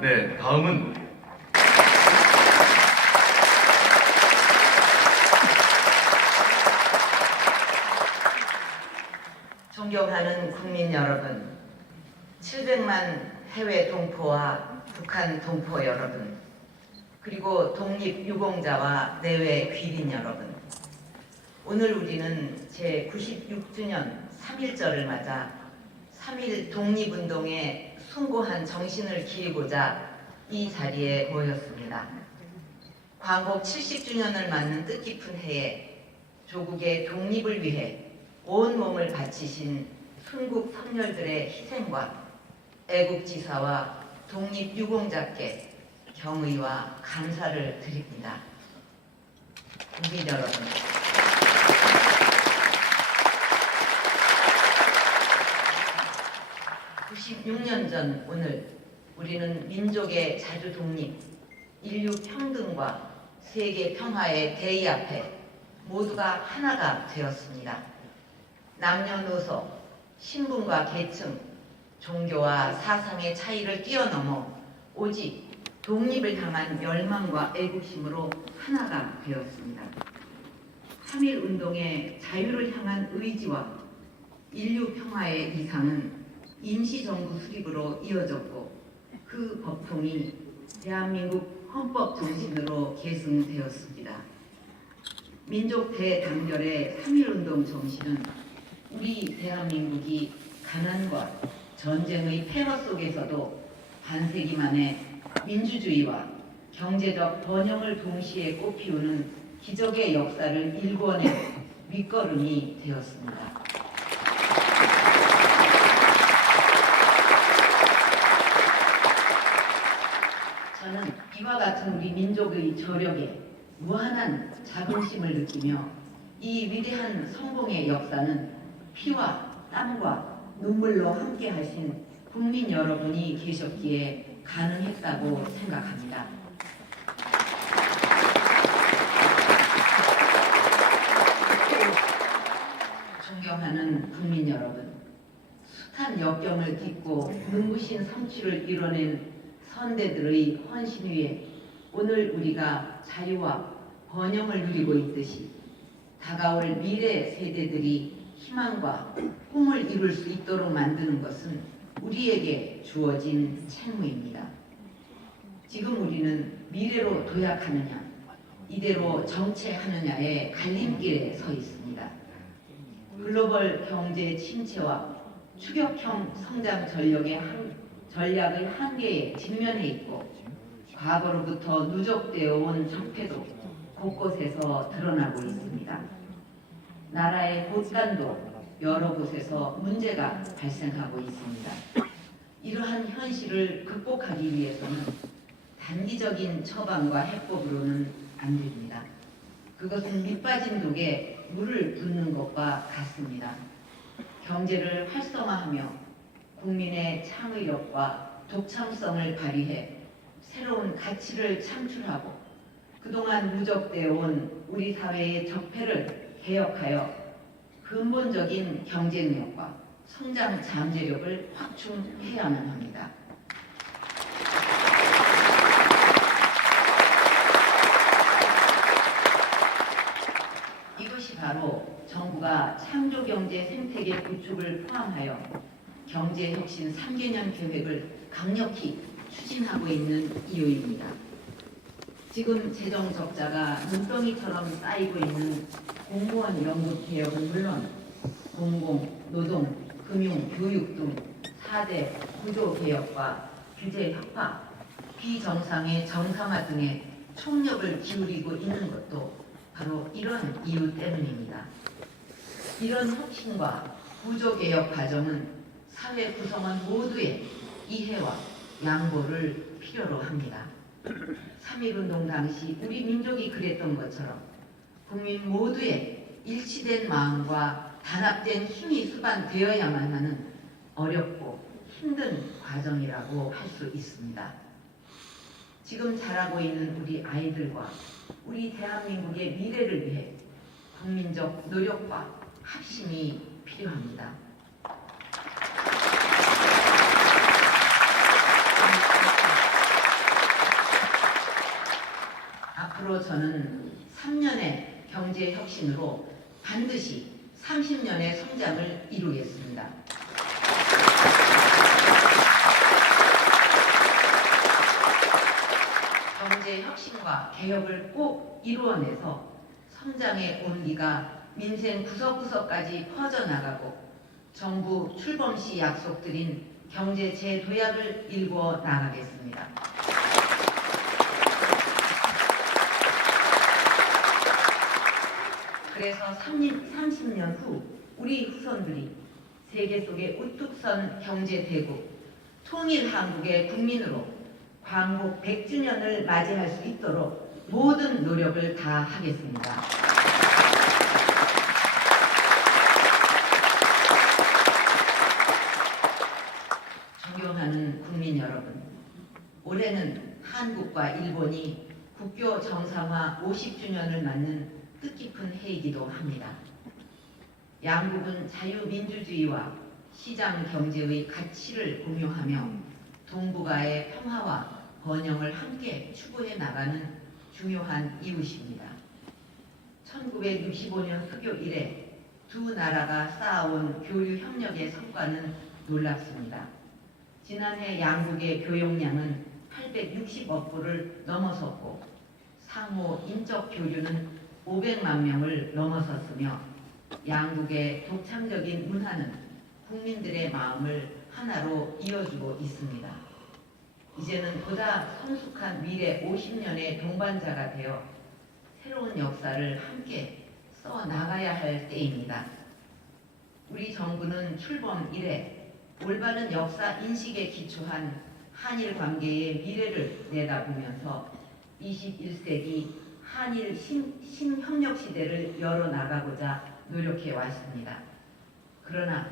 네, 다음은 존경하는 국민 여러분, 700만 해외 동포와 북한 동포 여러분, 그리고 독립유공자와 내외 귀빈 여러분, 오늘 우리는 제96주년 3.1절을 맞아 3.1 독립운동에 숭고한 정신을 기리고자 이 자리에 모였습니다. 광복 70주년을 맞는 뜻깊은 해에 조국의 독립을 위해 온몸을 바치신 순국 선열들의 희생과 애국지사와 독립유공자께 경의와 감사를 드립니다. 국민 여러분, 96년 전 오늘 우리는 민족의 자주 독립, 인류 평등과 세계 평화의 대의 앞에 모두가 하나가 되었습니다. 남녀노소, 신분과 계층, 종교와 사상의 차이를 뛰어넘어 오직 독립을 향한 열망과 애국심으로 하나가 되었습니다. 3.1 운동의 자유를 향한 의지와 인류 평화의 이상은 임시정부 수립으로 이어졌고 그 법통이 대한민국 헌법 정신으로 계승되었습니다. 민족 대단결의 3.1 운동 정신은 우리 대한민국이 가난과 전쟁의 폐허 속에서도 반세기 만에 민주주의와 경제적 번영을 동시에 꽃피우는 기적의 역사를 일궈낸 밑거름이 되었습니다. 저는 이와 같은 우리 민족의 저력에 무한한 자긍심을 느끼며 이 위대한 성공의 역사는 피와 땀과 눈물로 함께 하신 국민 여러분이 계셨기에 가능했다고 생각합니다. 존경하는 국민 여러분, 숱한 역경을 딛고 눈부신 성취를 이뤄낸 선대들의 헌신 위에 오늘 우리가 자유와 번영을 누리고 있듯이 다가올 미래 세대들이 희망과 꿈을 이룰 수 있도록 만드는 것은 우리에게 주어진 책무입니다. 지금 우리는 미래로 도약하느냐, 이대로 정체하느냐의 갈림길에 서 있습니다. 글로벌 경제 침체와 추격형 성장 전략의 한계에 직면해 있고 과거로부터 누적되어 온 적폐도 곳곳에서 드러나고 있습니다. 나라의 곳간도 여러 곳에서 문제가 발생하고 있습니다. 이러한 현실을 극복하기 위해서는 단기적인 처방과 해법으로는 안 됩니다. 그것은 밑빠진 독에 물을 붓는 것과 같습니다. 경제를 활성화하며 국민의 창의력과 독창성을 발휘해 새로운 가치를 창출하고 그동안 누적되어 온 우리 사회의 적폐를 개혁하여 근본적인 경쟁력과 성장 잠재력을 확충해야만 합니다. 이것이 바로 정부가 창조경제 생태계 구축을 포함하여 경제혁신 3개년 계획을 강력히 추진하고 있는 이유입니다. 지금 재정 적자가 눈덩이처럼 쌓이고 있는 공무원 연금 개혁은 물론 공공, 노동, 금융, 교육 등 4대 구조 개혁과 규제 혁파, 비정상의 정상화 등에 총력을 기울이고 있는 것도 바로 이런 이유 때문입니다. 이런 혁신과 구조개혁 과정은 사회 구성원 모두의 이해와 양보를 필요로 합니다. 3.1운동 당시 우리 민족이 그랬던 것처럼 국민 모두의 일치된 마음과 단합된 힘이 수반되어야만 하는 어렵고 힘든 과정이라고 할 수 있습니다. 지금 자라고 있는 우리 아이들과 우리 대한민국의 미래를 위해 국민적 노력과 합심이 필요합니다. 그리고 저는 3년의 경제 혁신으로 반드시 30년의 성장을 이루겠습니다. 경제 혁신과 개혁을 꼭 이루어내서 성장의 온기가 민생 구석구석까지 퍼져나가고 정부 출범 시 약속드린 경제 재도약을 일궈 나가겠습니다. 그래서 30년 후 우리 후손들이 세계 속의 우뚝 선 경제 대국, 통일 한국의 국민으로 광복 100주년을 맞이할 수 있도록 모든 노력을 다하겠습니다. 존경하는 국민 여러분, 올해는 한국과 일본이 국교 정상화 50주년을 맞는 뜻깊은 해이기도 합니다. 양국은 자유민주주의와 시장 경제의 가치를 공유하며 동북아의 평화와 번영을 함께 추구해 나가는 중요한 이웃입니다. 1965년 수교 이래 두 나라가 쌓아온 교류 협력의 성과는 놀랍습니다. 지난해 양국의 교역량은 860억 불을 넘어섰고 상호 인적 교류는 500만 명을 넘어섰으며 양국의 독창적인 문화는 국민들의 마음을 하나로 이어주고 있습니다. 이제는 보다 성숙한 미래 50년의 동반자가 되어 새로운 역사를 함께 써나가야 할 때입니다. 우리 정부는 출범 이래 올바른 역사 인식에 기초한 한일 관계의 미래를 내다보면서 21세기 한일 신협력 시대를 열어나가고자 노력해 왔습니다. 그러나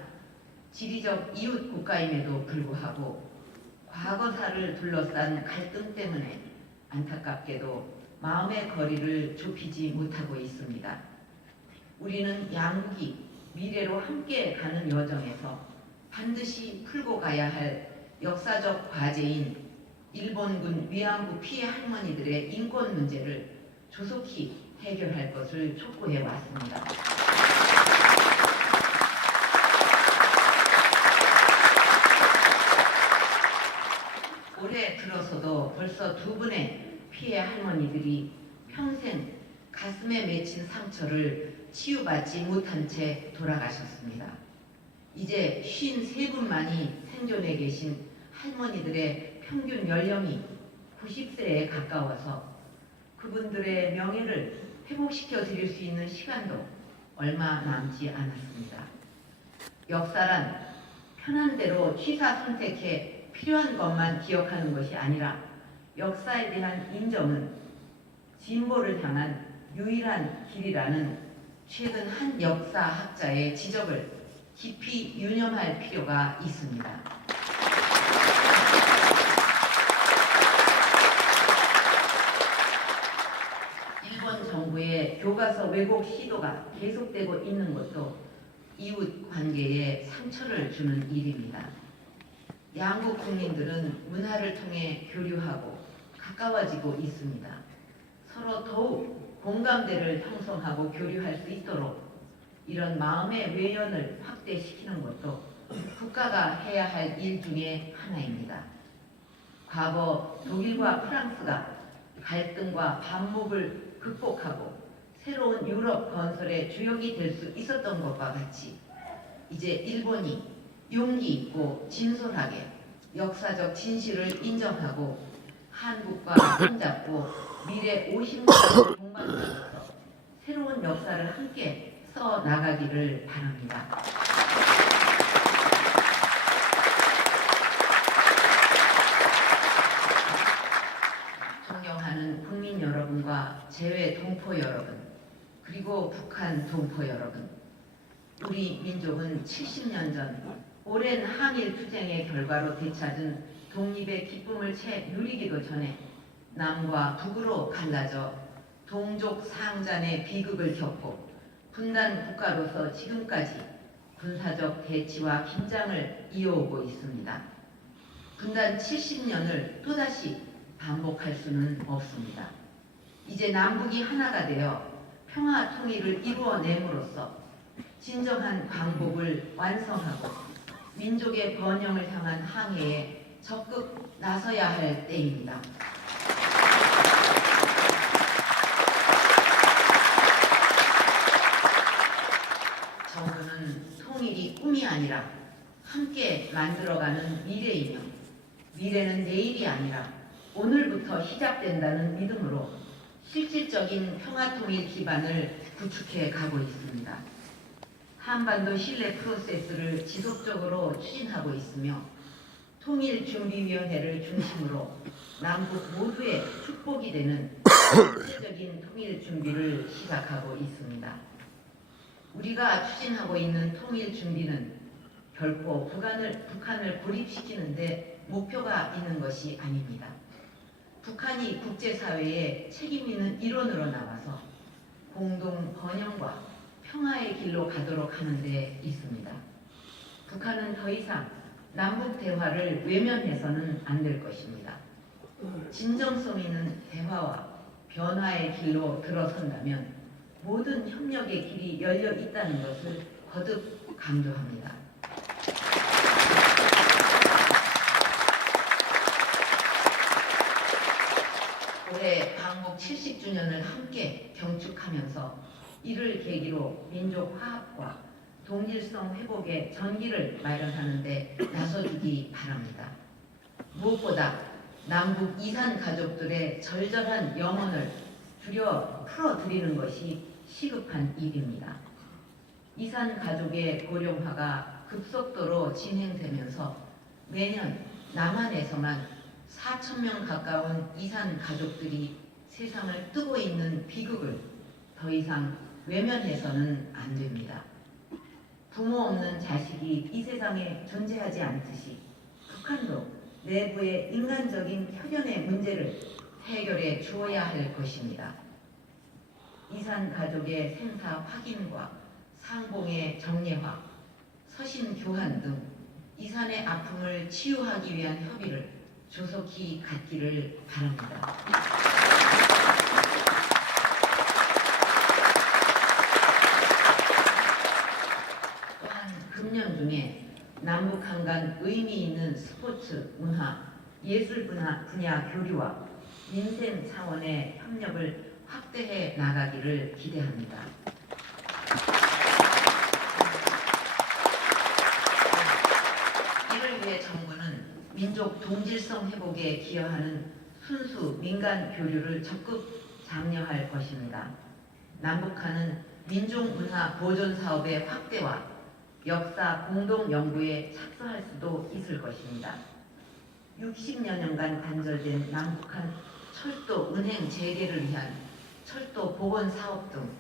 지리적 이웃 국가임에도 불구하고 과거사를 둘러싼 갈등 때문에 안타깝게도 마음의 거리를 좁히지 못하고 있습니다. 우리는 양국이 미래로 함께 가는 여정에서 반드시 풀고 가야 할 역사적 과제인 일본군 위안부 피해 할머니들의 인권 문제를 조속히 해결할 것을 촉구해 왔습니다. 올해 들어서도 벌써 두 분의 피해 할머니들이 평생 가슴에 맺힌 상처를 치유받지 못한 채 돌아가셨습니다. 이제 53분만이 생존해 계신 할머니들의 평균 연령이 90세에 가까워서 그분들의 명예를 회복시켜 드릴 수 있는 시간도 얼마 남지 않았습니다. 역사란 편한 대로 취사 선택해 필요한 것만 기억하는 것이 아니라 역사에 대한 인정은 진보를 향한 유일한 길이라는 최근 한 역사학자의 지적을 깊이 유념할 필요가 있습니다. 일본 정부의 교과서 왜곡 시도가 계속되고 있는 것도 이웃 관계에 상처를 주는 일입니다. 양국 국민들은 문화를 통해 교류하고 가까워지고 있습니다. 서로 더욱 공감대를 형성하고 교류할 수 있도록 이런 마음의 외연을 확대시키는 것도 국가가 해야 할 일 중에 하나입니다. 과거 독일과 프랑스가 갈등과 반목을 극복하고 새로운 유럽 건설의 주역이 될 수 있었던 것과 같이 이제 일본이 용기 있고 진솔하게 역사적 진실을 인정하고 한국과 손잡고 미래 50년의 동반자로서 새로운 역사를 함께 써 나가기를 바랍니다. 존경하는 국민 여러분과 재외 동포 여러분, 그리고 북한 동포 여러분, 우리 민족은 70년 전 오랜 항일 투쟁의 결과로 되찾은 독립의 기쁨을 채 누리기도 전에 남과 북으로 갈라져 동족 상잔의 비극을 겪고 분단 국가로서 지금까지 군사적 대치와 긴장을 이어오고 있습니다. 분단 70년을 또다시 반복할 수는 없습니다. 이제 남북이 하나가 되어 평화 통일을 이루어냄으로써 진정한 광복을 완성하고 민족의 번영을 향한 항해에 적극 나서야 할 때입니다. 정부는 통일이 꿈이 아니라 함께 만들어가는 미래이며 미래는 내일이 아니라 오늘부터 시작된다는 믿음으로 실질적인 평화통일 기반을 구축해 가고 있습니다. 한반도 신뢰 프로세스를 지속적으로 추진하고 있으며 통일준비위원회를 중심으로 남북 모두의 축복이 되는 구체적인 통일 준비를 시작하고 있습니다. 우리가 추진하고 있는 통일 준비는 결코 북한을 고립시키는데 목표가 있는 것이 아닙니다. 북한이 국제사회에 책임 있는 일원으로 나와서 공동 번영과 평화의 길로 가도록 하는 데 있습니다. 북한은 더 이상 남북 대화를 외면해서는 안 될 것입니다. 진정성 있는 대화와 변화의 길로 들어선다면 모든 협력의 길이 열려 있다는 것을 거듭 강조합니다. 올해 광복 70주년을 함께 경축하면서 이를 계기로 민족 화합과 동질성 회복의 전기를 마련하는 데 나서주기 바랍니다. 무엇보다 남북 이산 가족들의 절절한 영혼을 풀어드리는 것이 시급한 일입니다. 이산 가족의 고령화가 급속도로 진행되면서 매년 남한에서만 4,000명 가까운 이산 가족들이 세상을 뜨고 있는 비극을 더 이상 외면해서는 안 됩니다. 부모 없는 자식이 이 세상에 존재하지 않듯이 북한도 내부의 인간적인 혈연의 문제를 해결해 주어야 할 것입니다. 이산 가족의 생사 확인과 상봉의 정례화, 서신 교환 등 이산의 아픔을 치유하기 위한 협의를 조속히 갖기를 바랍니다. 또한 금년 중에 남북한 간 의미 있는 스포츠, 문화, 예술 분야 교류와 민생 차원의 협력을 확대해 나가기를 기대합니다. 이를 위해 정부는 민족 동질성 회복에 기여하는 순수 민간 교류를 적극 장려할 것입니다. 남북한은 민족문화 보존 사업의 확대와 역사 공동 연구에 착수할 수도 있을 것입니다. 60여 년간 단절된 남북한 철도 운행 재개를 위한 철도 복원 사업 등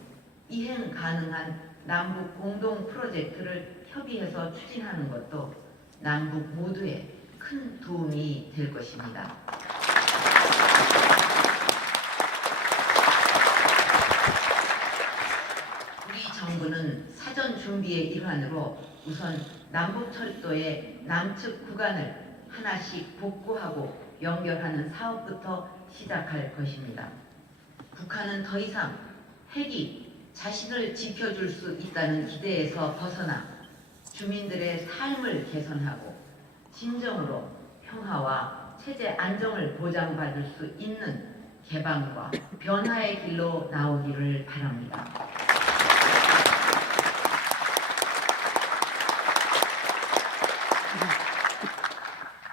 이행 가능한 남북 공동 프로젝트를 협의해서 추진하는 것도 남북 모두에 큰 도움이 될 것입니다. 우리 정부는 사전 준비의 일환으로 우선 남북철도의 남측 구간을 하나씩 복구하고 연결하는 사업부터 시작할 것입니다. 북한은 더 이상 핵이 자신을 지켜줄 수 있다는 기대에서 벗어나 주민들의 삶을 개선하고 진정으로 평화와 체제 안정을 보장받을 수 있는 개방과 변화의 길로 나오기를 바랍니다.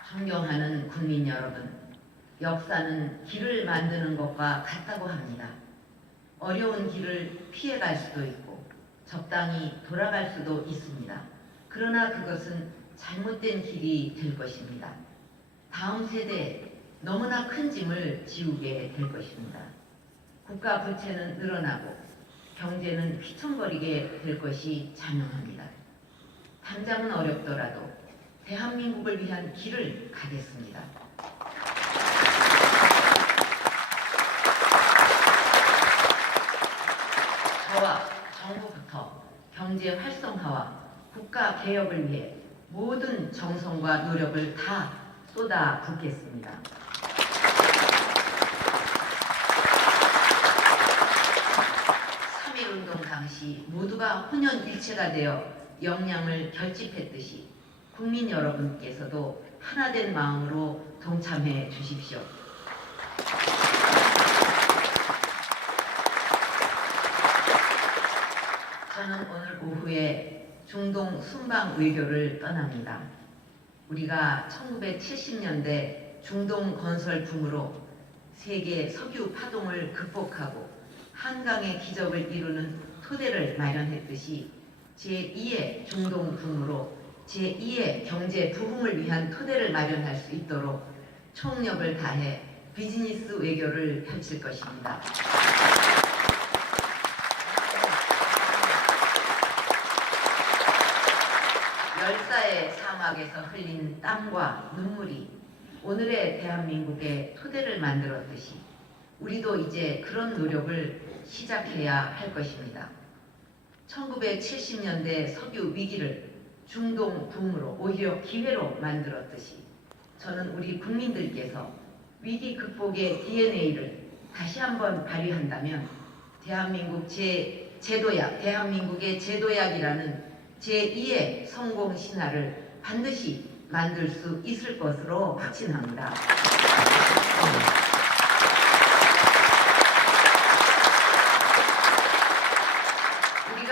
존경하는 국민 여러분, 역사는 길을 만드는 것과 같다고 합니다. 어려운 길을 피해갈 수도 있고 적당히 돌아갈 수도 있습니다. 그러나 그것은 잘못된 길이 될 것입니다. 다음 세대에 너무나 큰 짐을 지우게 될 것입니다. 국가 부채는 늘어나고 경제는 휘청거리게 될 것이 자명합니다. 당장은 어렵더라도 대한민국을 위한 길을 가겠습니다. 저와 정부부터 경제 활성화와 국가 개혁을 위해 모든 정성과 노력을 다 쏟아붓겠습니다. 다시 모두가 혼연일체가 되어 역량을 결집했듯이 국민 여러분께서도 하나된 마음으로 동참해 주십시오. 저는 오늘 오후에 중동 순방 외교를 떠납니다. 우리가 1970년대 중동 건설 붐으로 세계 석유 파동을 극복하고 한강의 기적을 이루는 토대를 마련했듯이 제2의 중동 붐으로 제2의 경제 부흥을 위한 토대를 마련할 수 있도록 총력을 다해 비즈니스 외교를 펼칠 것입니다. 열사의 사막에서 흘린 땀과 눈물이 오늘의 대한민국의 토대를 만들었듯이 우리도 이제 그런 노력을 시작해야 할 것입니다. 1970년대 석유 위기를 중동 붐으로 오히려 기회로 만들었듯이 저는 우리 국민들께서 위기 극복의 DNA를 다시 한번 발휘한다면 대한민국의 제도약이라는 제2의 성공 신화를 반드시 만들 수 있을 것으로 확신합니다.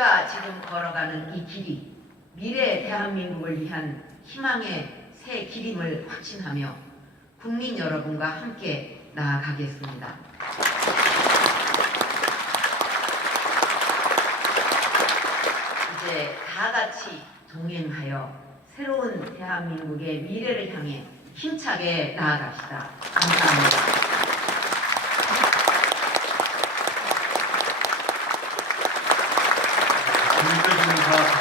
우리가 지금 걸어가는 이 길이 미래 대한민국을 위한 희망의 새 길임을 확신하며 국민 여러분과 함께 나아가겠습니다. 이제 다 같이 동행하여 새로운 대한민국의 미래를 향해 힘차게 나아갑시다. 감사합니다. 지금까지